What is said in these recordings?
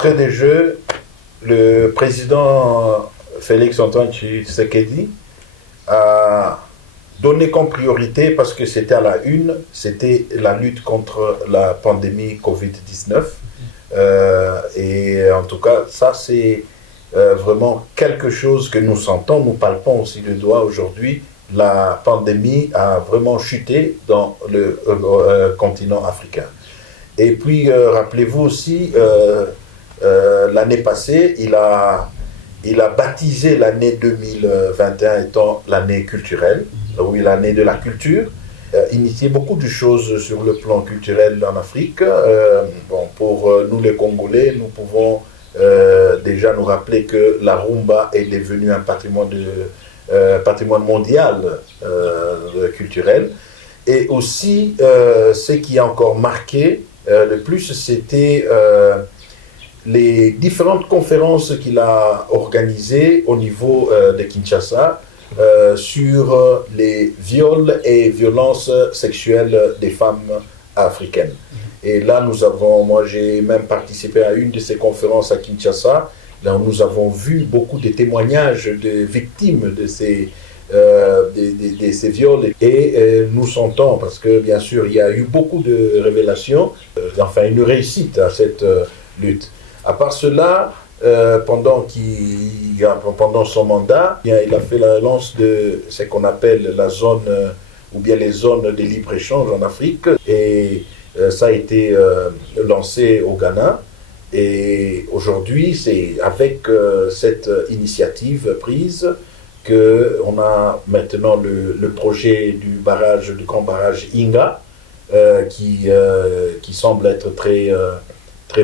d'entrée de jeu, le président Félix-Antoine Tshisekedi a donné comme priorité, parce que c'était à la une, c'était la lutte contre la pandémie Covid-19. Et en tout cas, ça c'est vraiment quelque chose que nous sentons, nous palpons aussi le doigt aujourd'hui. La pandémie a vraiment chuté dans le continent africain. Et puis, rappelez-vous aussi, l'année passée, il a baptisé l'année 2021 étant l'année culturelle, oui, l'année de la culture, initié beaucoup de choses sur le plan culturel en Afrique. Bon, pour nous les Congolais, nous pouvons déjà nous rappeler que la rumba est devenue un patrimoine mondial culturel. Et aussi, ce qui a encore marqué le plus, c'était les différentes conférences qu'il a organisées au niveau de Kinshasa sur les viols et violences sexuelles des femmes africaines. Et là, moi j'ai même participé à une de ces conférences à Kinshasa. Là, nous avons vu beaucoup de témoignages de victimes de ces viols. Et nous sentons, parce que bien sûr, il y a eu beaucoup de révélations, enfin une réussite à cette lutte. À part cela, pendant son mandat, il a fait la lance de ce qu'on appelle la zone, ou bien les zones de libre-échange en Afrique. Et ça a été lancé au Ghana. Et aujourd'hui, c'est avec cette initiative prise qu'on a maintenant le projet du grand barrage Inga, qui semble être très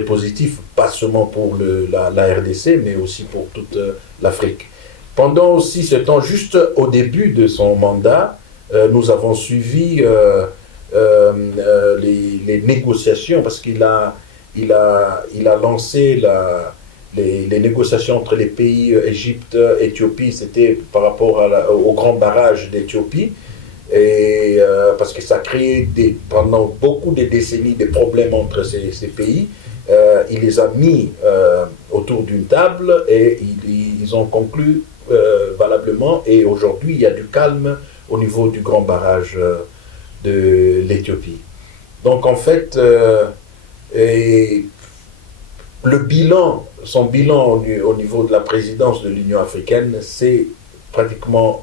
positif, pas seulement pour la RDC, mais aussi pour toute l'Afrique. Pendant aussi ce temps, juste au début de son mandat, nous avons suivi les négociations, parce qu'il a lancé les négociations entre les pays Égypte, Éthiopie. C'était par rapport au grand barrage d'Éthiopie, et parce que ça a créé pendant beaucoup de décennies des problèmes entre ces pays. Il les a mis autour d'une table et ils ont conclu valablement, et aujourd'hui il y a du calme au niveau du grand barrage de l'Éthiopie. Donc en fait, son bilan au niveau de la présidence de l'Union africaine, c'est pratiquement,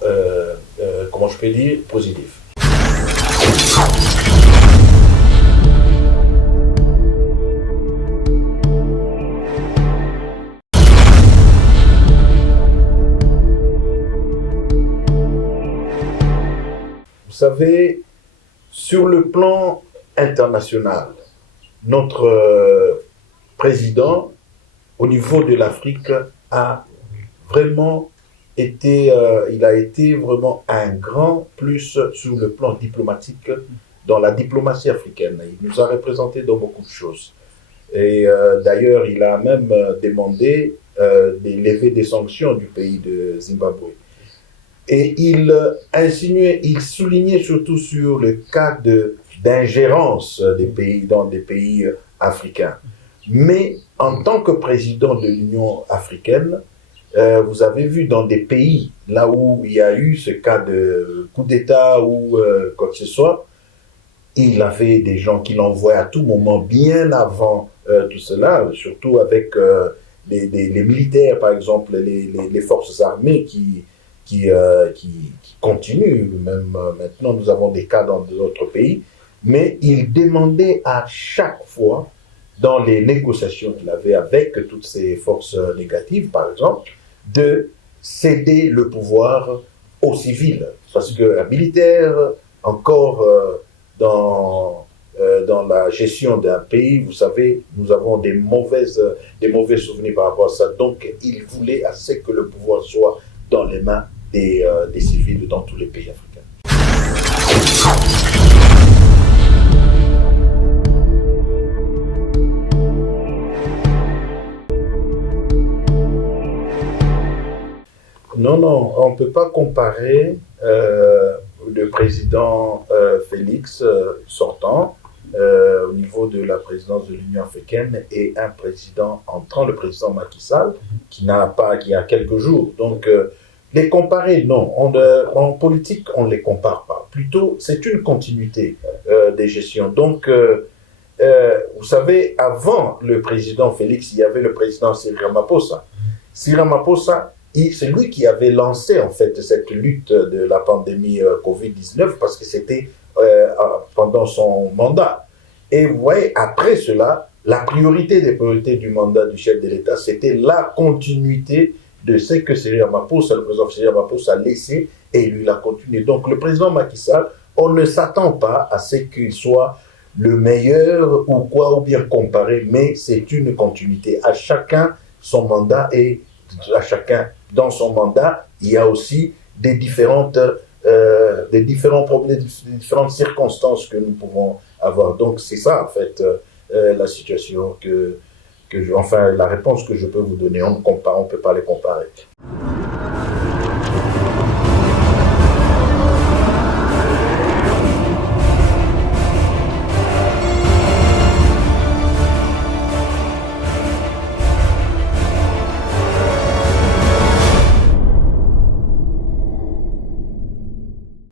comment je peux dire, positif. Vous savez, sur le plan international, notre président, au niveau de l'Afrique, a vraiment été vraiment un grand plus sur le plan diplomatique, dans la diplomatie africaine. Il nous a représenté dans beaucoup de choses. Et d'ailleurs, il a même demandé d'élever des sanctions du pays de Zimbabwe. Et il soulignait surtout sur le cas d'ingérence dans des pays africains. Mais en tant que président de l'Union africaine, vous avez vu dans des pays là où il y a eu ce cas de coup d'État ou quoi que ce soit, il avait des gens qui l'envoyaient à tout moment, bien avant tout cela, surtout avec les militaires, par exemple, les forces armées qui continuent. Même maintenant, nous avons des cas dans d'autres pays. Mais il demandait à chaque fois, dans les négociations qu'il avait avec toutes ces forces négatives, par exemple, de céder le pouvoir aux civils. Parce que un militaire, encore dans la gestion d'un pays, vous savez, nous avons des mauvais souvenirs par rapport à ça. Donc, il voulait assez que le pouvoir soit dans les mains des civils dans tous les pays africains. Non, on ne peut pas comparer le président Félix sortant au niveau de la présidence de l'Union africaine et un président entrant, le président Macky Sall, qui a quelques jours. Donc, les comparer, non. En politique, on ne les compare pas. Plutôt, c'est une continuité des gestions. Donc, vous savez, avant le président Félix, il y avait le président Cyril Ramaphosa. Cyril Ramaphosa, c'est lui qui avait lancé en fait cette lutte de la pandémie Covid-19 parce que c'était pendant son mandat. Et vous voyez, après cela, la priorité des priorités du mandat du chef de l'État, c'était la continuité de ce que Cyril Ramaphosa, le président Cyril Ramaphosa a laissé et lui l'a continué. Donc le président Macky Sall, on ne s'attend pas à ce qu'il soit le meilleur ou quoi, ou bien comparé, mais c'est une continuité. À chacun son mandat et à chacun dans son mandat, il y a aussi des différents problèmes, des différentes circonstances que nous pouvons avoir. Donc c'est ça en fait la situation enfin la réponse que je peux vous donner. On ne peut pas les comparer.